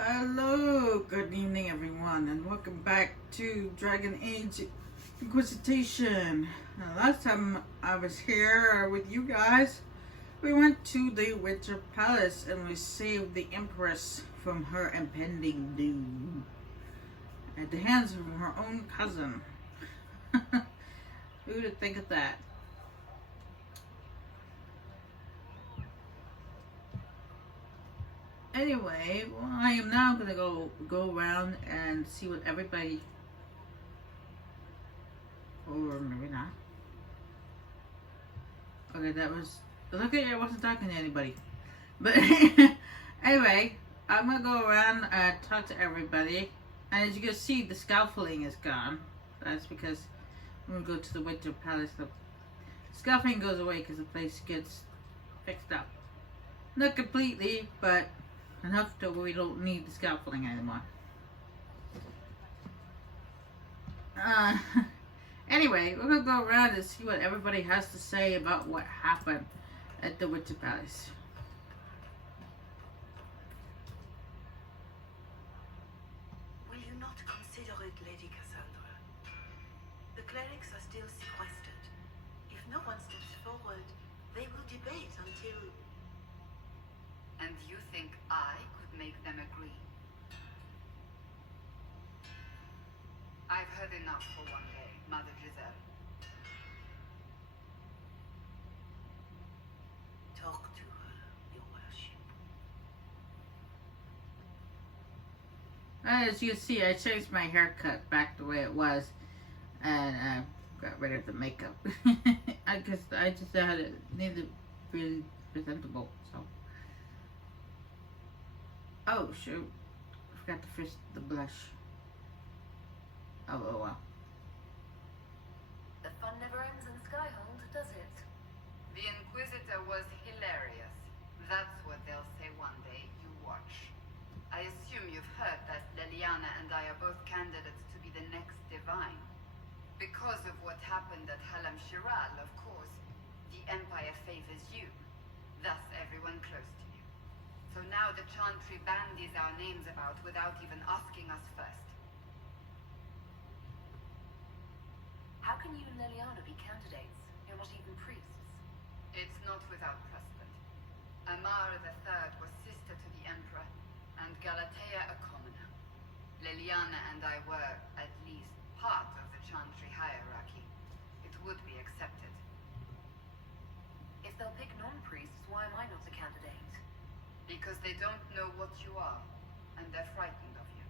Hello, good evening everyone, and welcome back to Dragon Age Inquisition. Last time I was here with you guys, we went to the Winter Palace and we saved the Empress from her impending doom at the hands of her own cousin. Who would think of that? Anyway, well, I am now gonna go around and see what everybody, or maybe not. Okay, that was okay. I wasn't talking to anybody, but anyway, I'm gonna go around and talk to everybody. And as you can see, the scaffolding is gone. That's because I'm gonna go to the Winter Palace. The scaffolding goes away because the place gets fixed up. Not completely, but enough that we don't need the scaffolding anymore. Uh, anyway, we're gonna go around and see what everybody has to say about what happened at the Winter Palace. Will you not consider it, Lady Cassandra? The clerics are still sequestered. If no one steps forward, they will debate until... And you think I could make them agree? I've heard enough for one day, Mother Giselle. Talk to her, your worship. As you see, I changed my haircut back the way it was, and got rid of the makeup. I just had it needed really presentable. So, oh shoot, I forgot to fix the blush. Oh well. The fun never ends in Skyhold, does it? The Inquisitor was hilarious. That's what they'll say one day. You watch. I assume you've heard that Leliana and I are both candidates to be the next Divine. Because of what happened at Halam Shiral, of course, the Empire favors you. Thus, everyone close to you. So now the Chantry bandies our names about without even asking us first. How can you and Leliana be candidates? You're not even priests. It's not without precedent. Amara III was sister to the Emperor, and Galatea a commoner. Leliana and I were, at least, part of the Chantry hierarchy. It would be accepted. If they'll pick non-priests, why am I not a candidate? Because they don't know what you are, and they're frightened of you.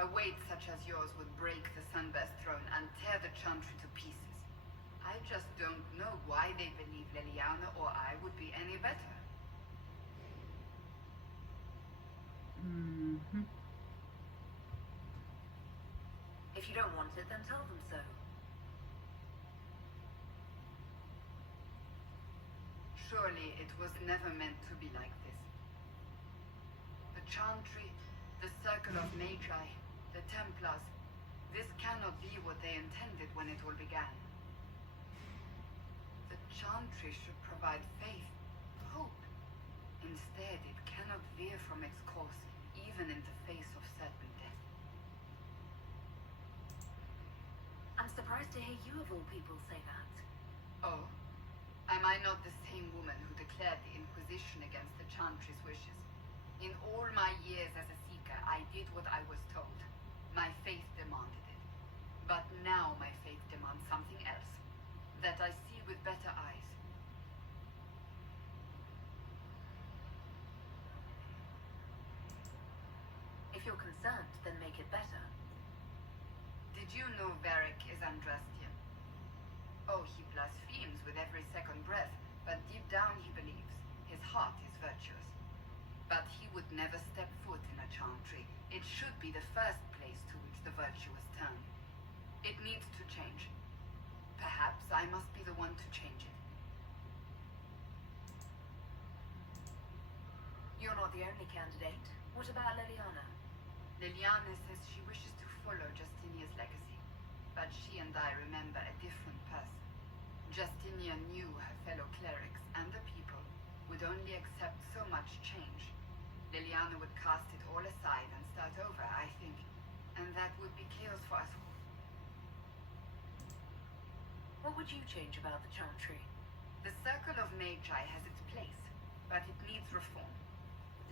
A weight such as yours would break the Sunburst throne and tear the Chantry to pieces. I just don't know why they believe Leliana or I would be any better. Mm-hmm. If you don't want it, then tell them so. Surely it was never meant to be like this. The Chantry, the Circle of Magi, the Templars, this cannot be what they intended when it all began. The Chantry should provide faith, hope. Instead, it cannot veer from its course, even in the face of certain death. I'm surprised to hear you of all people say that. Oh, am I not the same woman who declared the Inquisition against the Chantry's wishes? In all my years as a seeker, I did what I was told. My faith demanded it. But now my faith demands something else. That I see with better eyes. If you're concerned, then make it better. Did you know Varric is Andrastian? Oh, he blasphemes with every second breath, but deep down he believes. His heart is virtuous. But he would never step foot in a Chantry. It should be the first place to which the virtuous turn. It needs to change. Perhaps I must be the one to change it. You're not the only candidate. What about Leliana? Leliana says she wishes to follow Justinia's legacy, but she and I remember a different person. Justinia knew her fellow clerics and the people would only accept so much change. Liliana would cast it all aside and start over, I think. And that would be chaos for us all. What would you change about the Chantry? The Circle of Magi has its place, but it needs reform.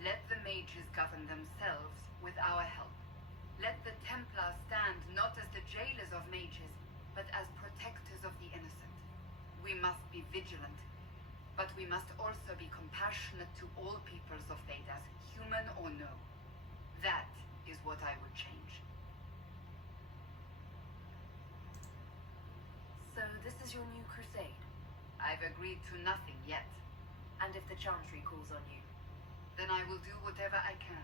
Let the mages govern themselves with our help. Let the Templars stand not as the jailers of mages, but as protectors of the innocent. We must be vigilant, but we must also be compassionate to all peoples of Thedas, human or no. That is what I would change. So this is your new crusade? I've agreed to nothing yet. And if the Chantry calls on you? Then I will do whatever I can,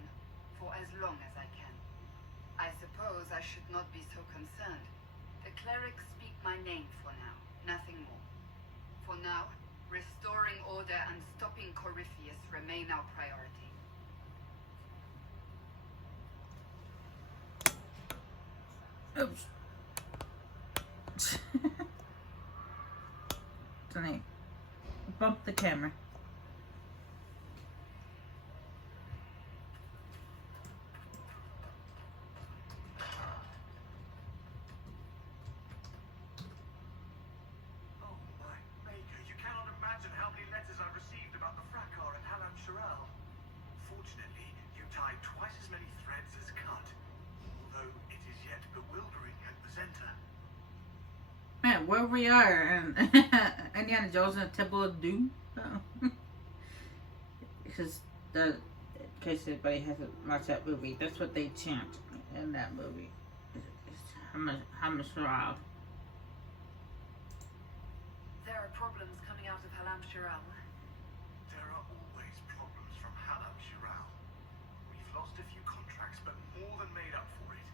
for as long as I can. I suppose I should not be so concerned. The clerics speak my name for now, nothing more. For now, restoring order and stopping Corypheus remain our priority. Oops. Sonny, bump the camera. Oh my maker, you cannot imagine how many letters I've received about the fracas at Halam Shiral. Fortunately, you tied twice as many threads as cut, although it is yet bewildering at the center. Man, where we are, and Indiana Jones in the Temple of Doom. Because in case anybody hasn't watched that movie, that's what they chant in that movie. Hamashral. There are problems coming out of Halam Shiral. There are always problems from Halam Shiral. We've lost a few contracts, but more than made up for it.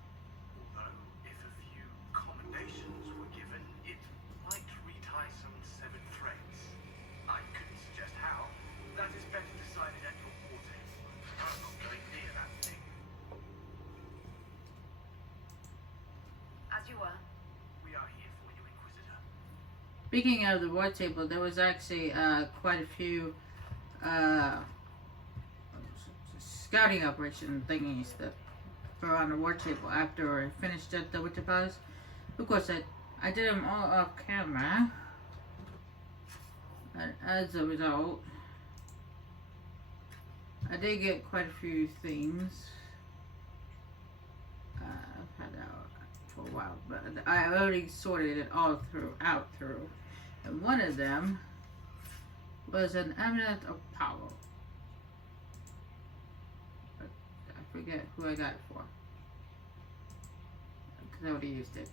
Although, if a few commendations were given, it might retie some severed threads. I couldn't suggest how. That is better decided at your war table. I'm not going near that thing. As you were. We are here for you, Inquisitor. Speaking of the war table, there was actually quite a few scouting operation thingies that were on the war table after I finished at the Witcher Palace. Of course, I did them all off camera. And as a result, I did get quite a few things. I've had out for a while, but I already sorted it all out through. And one of them was an Amulet of Apollo. But I forget who I got it for, because I already used it.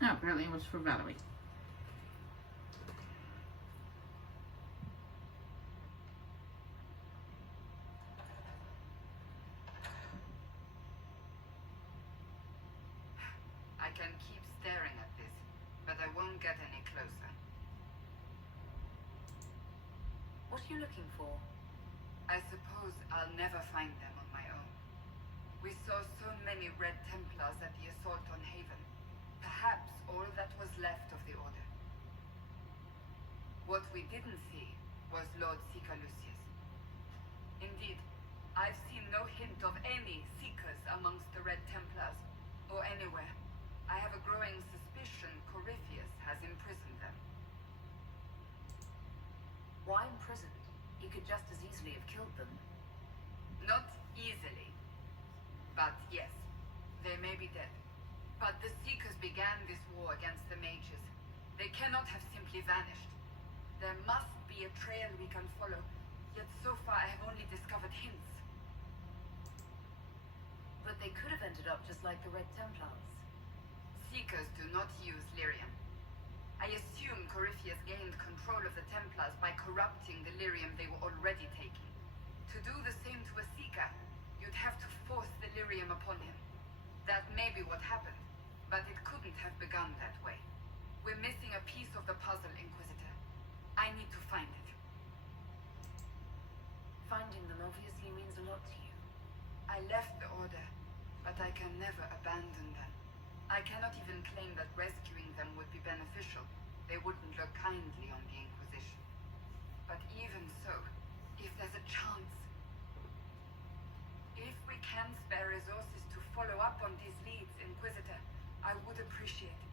Oh, apparently it was for Valerie. I can keep staring at this, but I won't get any closer. What are you looking for? I suppose I'll never find them on my own. We saw so many Red Templars at the assault on Haven. Perhaps all that was left of the Order. What we didn't see was Lord Seeker Lucius. Indeed, I've seen no hint of any Seekers amongst the Red Templars, or anywhere. I have a growing suspicion Corypheus has imprisoned them. Why imprisoned? He could just as easily have killed them. Not easily. But yes, they may be dead. But the Seekers began this war against the mages. They cannot have simply vanished. There must be a trail we can follow, yet so far I have only discovered hints. But they could have ended up just like the Red Templars. Seekers do not use lyrium. I assume Corypheus gained control of the Templars by corrupting the lyrium they were already taking. To do the same to a Seeker, you'd have to force the lyrium upon him. That may be what happened, but it couldn't have begun that way. We're missing a piece of the puzzle, Inquisitor. I need to find it. Finding them obviously means a lot to you. I left the Order, but I can never abandon them. I cannot even claim that rescuing them would be beneficial. They wouldn't look kindly on the Inquisition. But even so, if there's a chance, if we can spare resources to follow up on these leads, Inquisitor, I would appreciate it.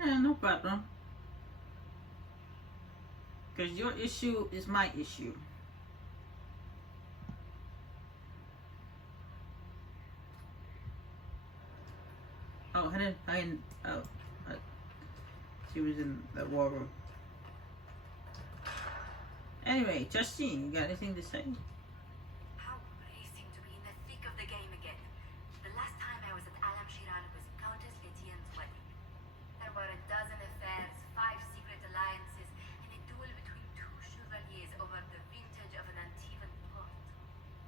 Yeah, no problem. Because your issue is my issue. Oh, she was in the war room. Anyway, Justine, you got anything to say? How bracing to be in the thick of the game again. The last time I was at Alam Shiral was Countess Etienne's wedding. There were a dozen affairs, 5 secret alliances, and a duel between 2 chevaliers over the vintage of an Antivan port.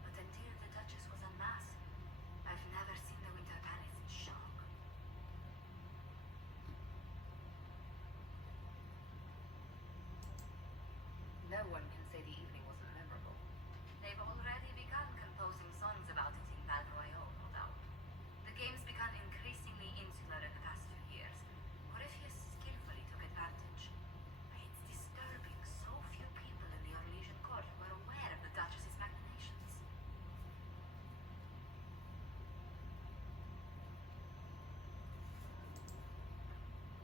But until the Duchess was unmasked, I've never seen the Winter Palace in shock. No one can say the evening wasn't memorable. They've already begun composing songs about it in Val Royale, no doubt. The game's become increasingly insular in the past few years. Corypheus skillfully took advantage. It's disturbing so few people in the Orlesian court were aware of the Duchess's machinations.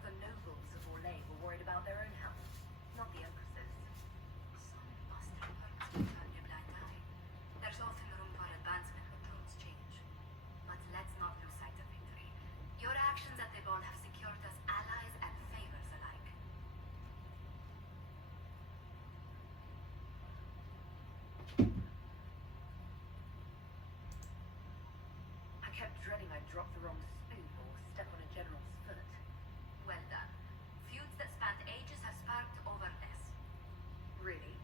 The nobles of Orlais were worried about their own health, not the Empress's. Some must have purposely turned a blind eye. There's often room for advancement when roads change. But let's not lose sight of victory. Your actions at the ball have secured us allies and favors alike. I kept dreading I'd drop the wrong spoon or step on a general's foot. Well done. Feuds that spanned ages have sparked over this. Really?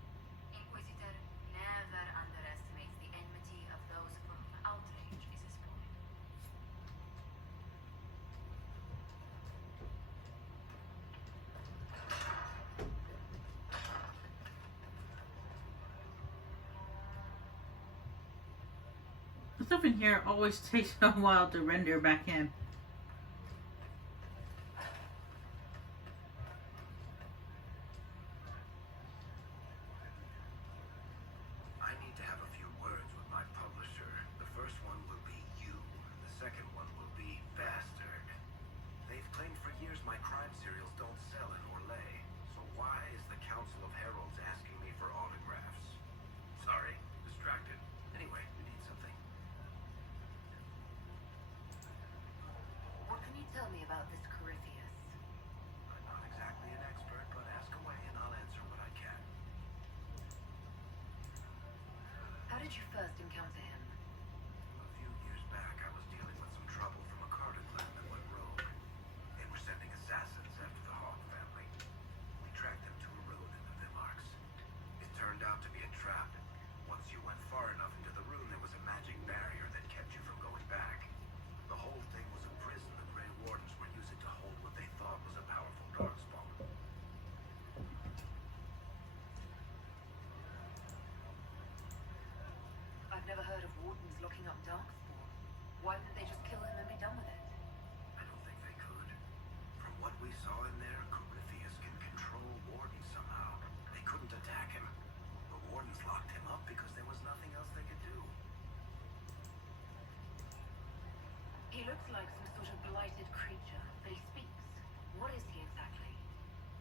Inquisitor never underestimates the enmity of those for whom outrage is a sport. The stuff in here always takes a while to render back in. I need to have a few words with my publisher. The first one will be you. The second one will be Bastard. They've claimed for years my crime serials don't sell in Orlais. So why is the Council of Heralds asking me for autographs? Sorry, distracted. Anyway, you need something. What can you tell me about this Corypheus? I'm not exactly an expert, but ask away and I'll answer what I can. How did you first encounter him? A few years back, I was dealing with some trouble from a Carter clan that went rogue. They were sending assassins after the Hawk family. We tracked them to a ruin in the Villarks. It turned out to be a trap. Once you went far enough into the ruin, there was a magic barrier that kept you from going back. The whole thing was a prison the Grey Wardens were using to hold what they thought was a powerful darkspawn. I've never heard of wardens locking up darkspawn. Why didn't they just kill him and be done with it? I don't think they could. From what we saw in there, Corypheus can control Wardens somehow. They couldn't attack him. The Wardens locked him up because there was nothing else they could do. He looks like some sort of blighted creature, but he speaks. What is he exactly?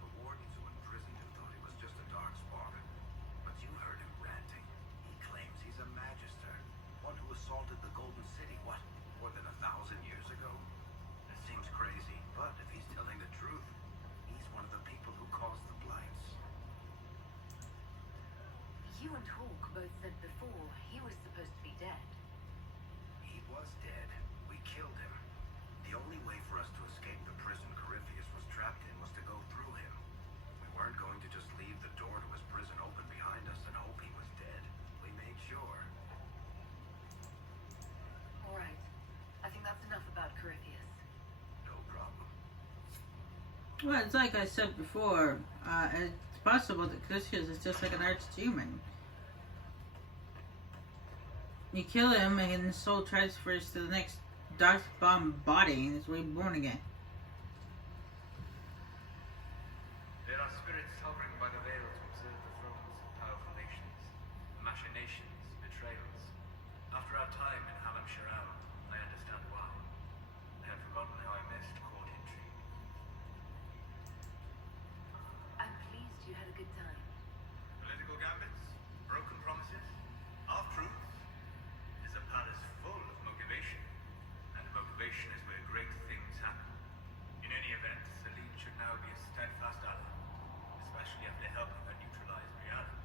The Wardens who imprisoned him thought he was just a darkspawn. But you heard him ranting. He claims he's a magister. One who assaulted the Golden City, what, more than 1,000 years ago? It seems crazy, but if he's telling the truth, he's one of the people who caused the blights. You and Hawk both said before he was supposed to be dead. He was dead. We killed him. The only way for us to escape the prison Corypheus was trapped in was to go through him. We weren't going to just leave the door to his prison open behind us and hope he was dead. We made sure. Alright. I think that's enough about Corypheus. No problem. Well, it's like I said before, it's possible that Cassius is just like an arch-human. You kill him and his soul transfers to the next Dark-bomb body and is reborn again. There are spirits hovering by the veil to observe the thrones of powerful nations, machinations, betrayals. After our time in Halam Shiral, I understand why. I have forgotten how I missed court intrigue. I'm pleased you had a good time. Political gambits, broken promises, half-truths. It is a palace full of motivation, and motivation is where great things happen. In any event, Celine should now be a steadfast ally, especially after helping her neutralize Rihanna.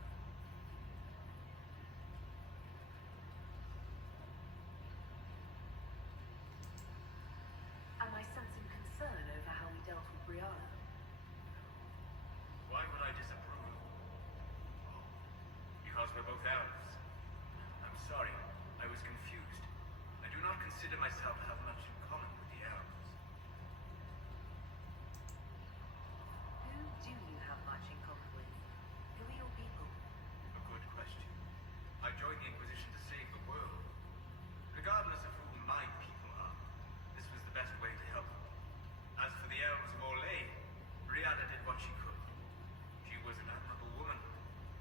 Am I sensing concern over how we dealt with Brianna? Why would I disapprove? Because we're both elves. I'm sorry, I was confused. I do not consider myself to have much in common with the elves. Who do you have much in common with? Who are your people? A good question. I joined the Inquisition to save the world. Regardless of who my people are, this was the best way to help them. As for the elves of Orlais, Rihanna did what she could. She was an admirable woman,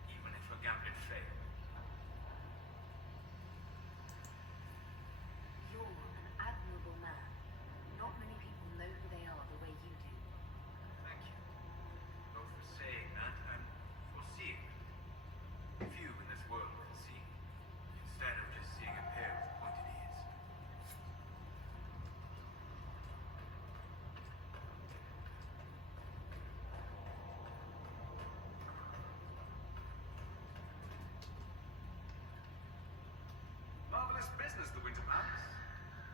even if her gambit failed. You're an admirable man. Not many people know who they are the way you do. Thank you. Both for saying that and for seeing it. Few in this world can see, instead of just seeing a pair with pointed ears. Marvelous business, the Winter Palace.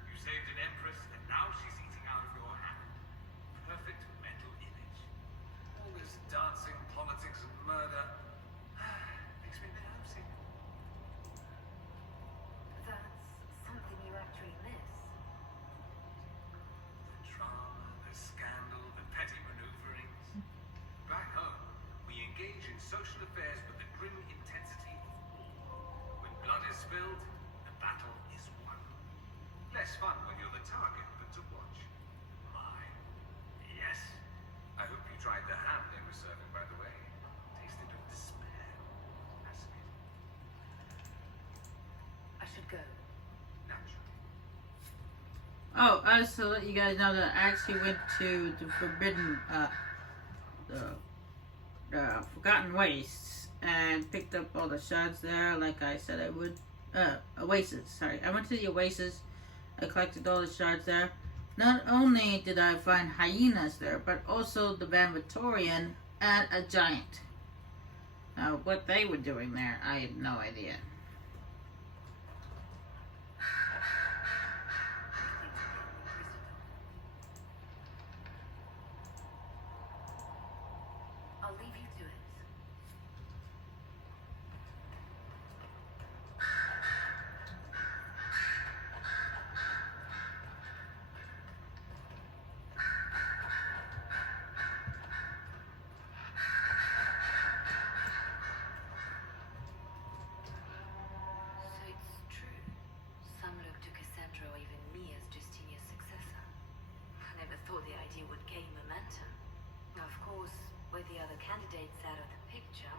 You saved an empress, and now she's eating out of your hand. Perfect mental image. All this dancing, politics, and murder makes me a bit homesick. That's something you actually miss. The drama, the scandal, the petty maneuverings. Back home, we engage in social affairs with the grim intensity of war. When blood is spilled, the battle is won. Less fun when you're the target, but to watch. My, yes. I hope you tried the ham they were serving, by the way. Tasted of despair. Fascinating. I should go. Naturally. Oh, to let you guys know that I actually went to the Forbidden, the Forgotten Wastes and picked up all the shards there, like I said I would. Oasis, sorry. I went to the Oasis. I collected all the shards there. Not only did I find hyenas there, but also the Van Victorian and a giant. Now, what they were doing there, I had no idea. I'll leave you to it. So it's true. Some look to Cassandra or even me as Justinia's successor. I never thought the idea would gain momentum. Of course, with the other candidates out of the picture.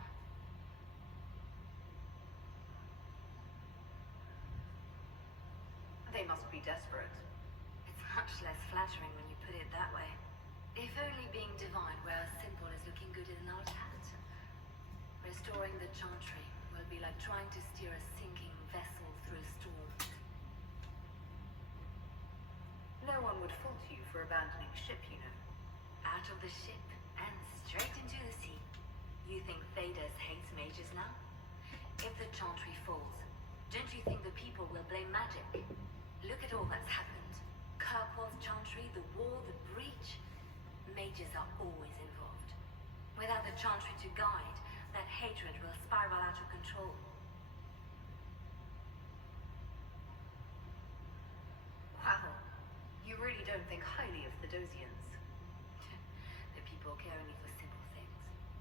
They must be desperate. It's much less flattering when you put it that way. If only being divine were as simple as looking good in an old hat. Restoring the Chantry will be like trying to steer a sinking vessel through a storm. No one would fault you for abandoning ship, you know. Out of the ship and straight into the sea. You think Thedas hates mages now? If the Chantry falls, don't you think the people will blame magic? Look at all that's happened. Kirkwall's chantry, the wall, the breach. Mages are always involved. Without the chantry to guide, that hatred will spiral out of control. Wow. You really don't think highly of the Dosians. The people care only for simple things.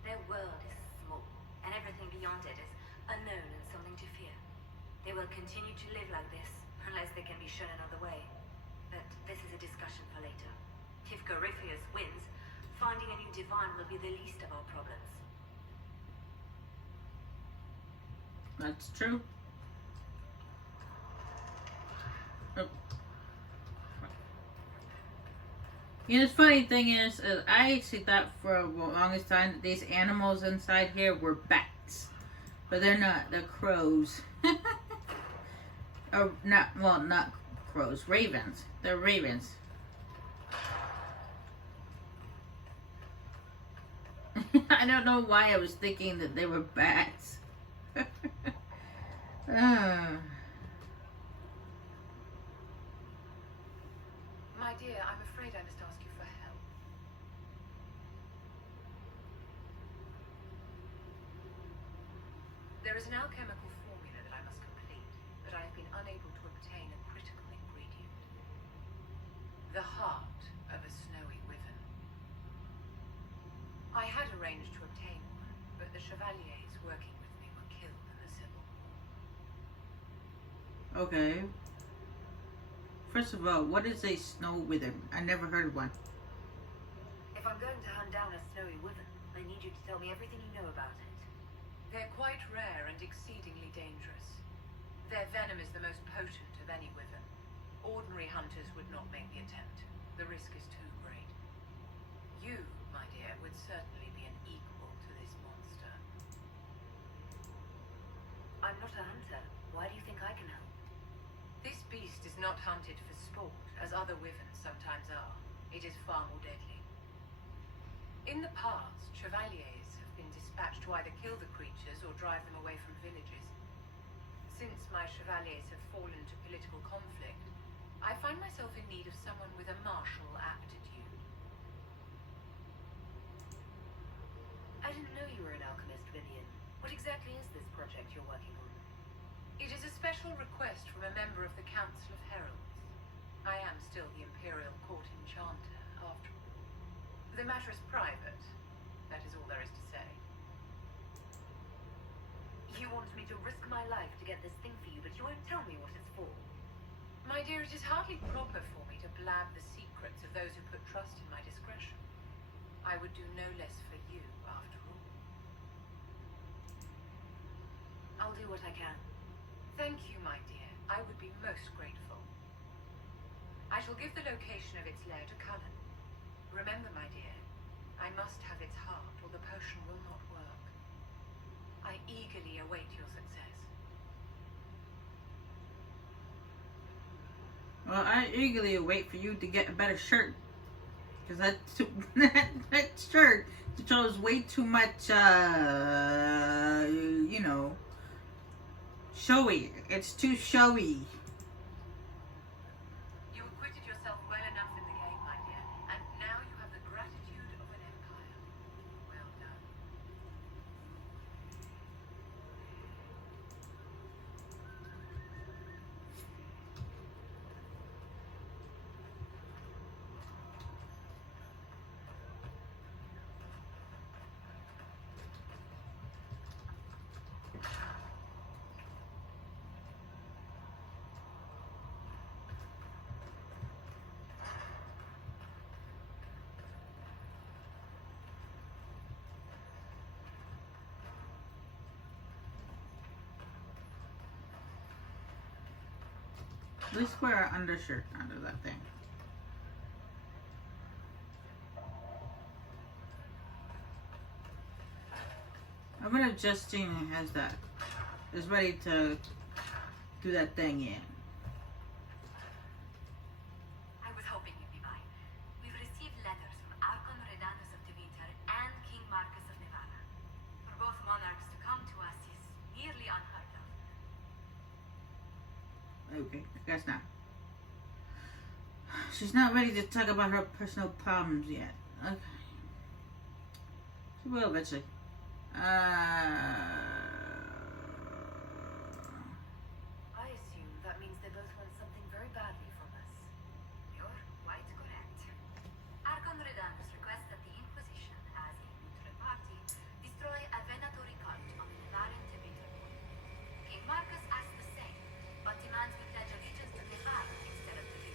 Their world is small, and everything beyond it is unknown and something to fear. They will continue to live like this, unless they can be shown another way. But this is a discussion for later. If Corypheus wins, finding a new divine will be the least of our problems. That's true. Oh. You know, the funny thing is I actually thought for the longest time that these animals inside here were bats. But they're not. They're crows. Or not, well, not crows. Ravens. They're ravens. I don't know why I was thinking that they were bats. My dear, I'm afraid I must ask you for help. There is an alchemical formula that I must complete, but I have been unable to obtain a critical ingredient. The heart of a snowy wyvern. I had arranged to obtain one, but the chevaliers working with me were killed in the civil. Okay. First of all, what is a snow wither? I never heard of one. If I'm going to hunt down a snowy wyvern, I need you to tell me everything you know about it. They're quite rare and exceedingly dangerous. Their venom is the most potent of any wyvern. Ordinary hunters would not make the attempt. The risk is too great. You, my dear, would certainly be an equal to this monster. I'm not a hunter. Why do you think I can help? This beast is not hunted for sport, as other wyverns sometimes are. It is far more deadly. In the past, chevaliers have been dispatched to either kill the creatures or drive them away from villages. Since my chevaliers have fallen to political conflict, I find myself in need of someone with a martial aptitude. I didn't know you were an alchemist, Vivian. What exactly is this project you're working on? It is a special request from a member of the Council of Heralds. I am still the Imperial Court Enchanter, after all. The matter is private. That is all there is to say. You want me to risk my life to get this thing for you, but you won't tell me what it's for. My dear, it is hardly proper for me to blab the secrets of those who put trust in my discretion. I would do no less for you, after all. I'll do what I can. Thank you, my dear. I would be most grateful. I shall give the location of its lair to Cullen. Remember, my dear, I must have its heart, or the potion will not work. I eagerly await your success. Well, I eagerly await for you to get a better shirt. Because that shirt shows way too much, you know, showy. It's too showy. You acquitted yourself well enough in the game, my dear, and now you have the gratitude of an empire. Well done. At least wear an undershirt under that thing. I'm gonna Justine has that. Is ready to do that thing in. I was hoping you'd be by. We've received letters from Archon Redanus of Demeter and King Marcus of Nevada. For both monarchs to come to us is nearly unheard of. Okay, I guess not. she's not ready to talk about her personal problems yet. Okay. She will eventually. I assume that means they both want something very badly from us. You're quite correct. Archon Redanus requests that the Inquisition, as a neutral party, destroy a venatory cult on the Nevarran debater point. King Marcus asks the same, but demands we pledge allegiance to Nevar instead of to you.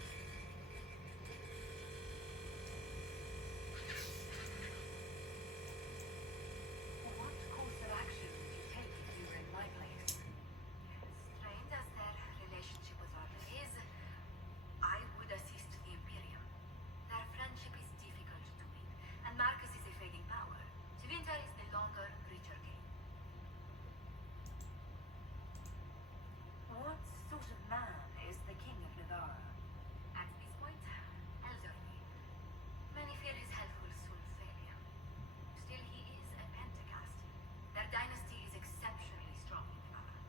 What course of action would you take if you were in my place? Strained as their relationship with Order is, I would assist the Imperium. Their friendship is difficult to win, and Marcus is a fading power. Tevinter is the longer, richer game. What sort of man is the King of Navarra? At this point, elderly. Many fear his health will soon fail him. Still, he is a Pentecast. Their dynasty is exceptionally strong in Navarra.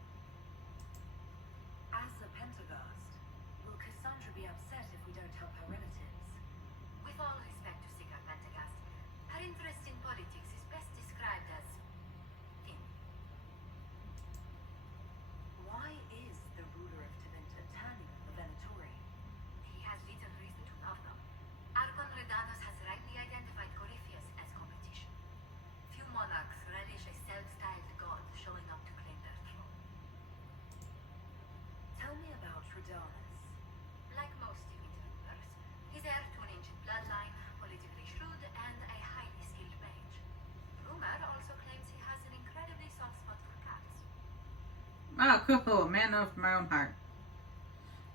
As a Pentagast, will Cassandra be upset if we don't help her relatives? With all respect to Sigurd Pentagast, her interest in politics is best described as thin. Why is the ruler of Tevinter turning on the Venatori? He has little reason to love them. Archon Redanus has rightly identified Corypheus as competition. Few monarchs relish a self-styled god showing up to claim their throne. Tell me about Redanus. Like most Tevinter rulers, he's heir to an ancient bloodline, politically shrewd, and a highly skilled mage. Rumor also claims he has an incredibly soft spot for cats. Oh, cool. Man of my own heart.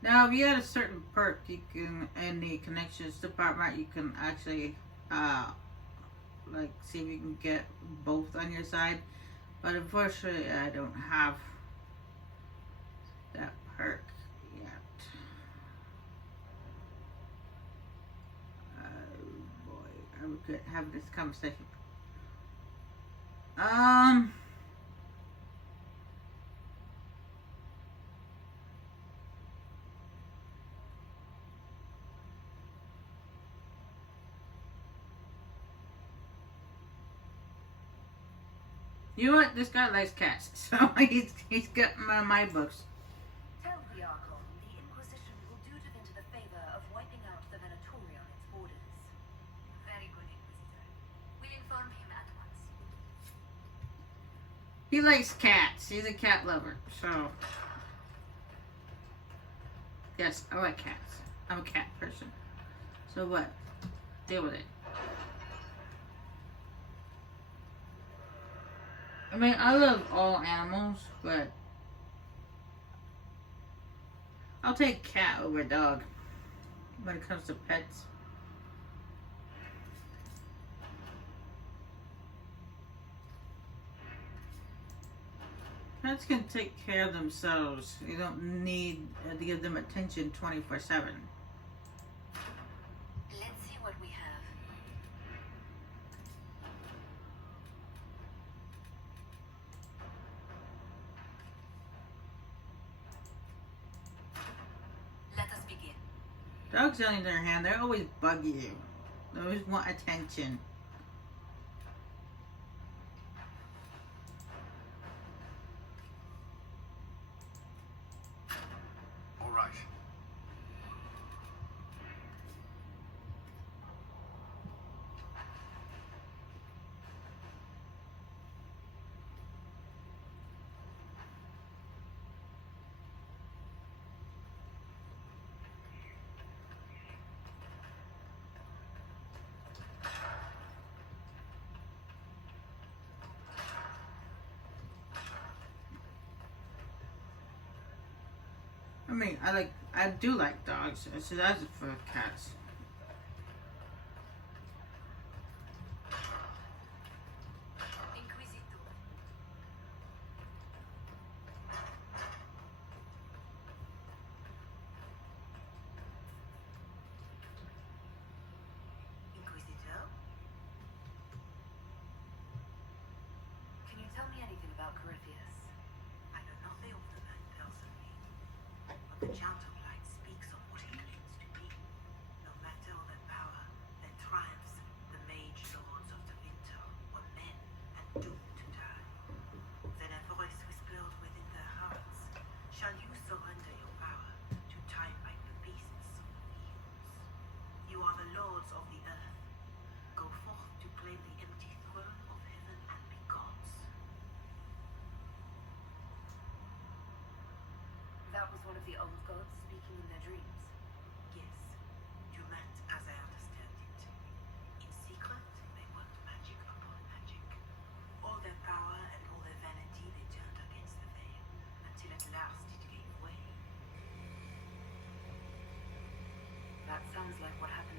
Now, if you had a certain perk, you can, in the connections department, you can actually, like, see if you can get both on your side. But unfortunately, I don't have that perk yet. Oh boy, I regret having this conversation. You know what? This guy likes cats, so he's got my books. Tell the Archon the Inquisition will do Tevinter the favor of wiping out the Venatori on its borders. Very good, Inquisitor. We'll inform him at once. He likes cats. He's a cat lover, so yes, I like cats. I'm a cat person. So what? Deal with it. I mean, I love all animals, but I'll take cat over dog when it comes to pets. Pets can take care of themselves. You don't need to give them attention 24/7. Let's see what we have. Let us begin. Dogs, on the other hand, they always bug you. They always want attention. All right. I mean, I do like dogs. So that's for cats. Inquisitor. Inquisitor? Can you tell me anything about Corypheus? I know nothing of the man personally, but the Chant of Light speaks of what he needs to be. No the old gods speaking in their dreams? Yes, you meant as I understand it. In secret, they worked magic upon magic. All their power and all their vanity they turned against the veil, until at last it gave way. That sounds like what happened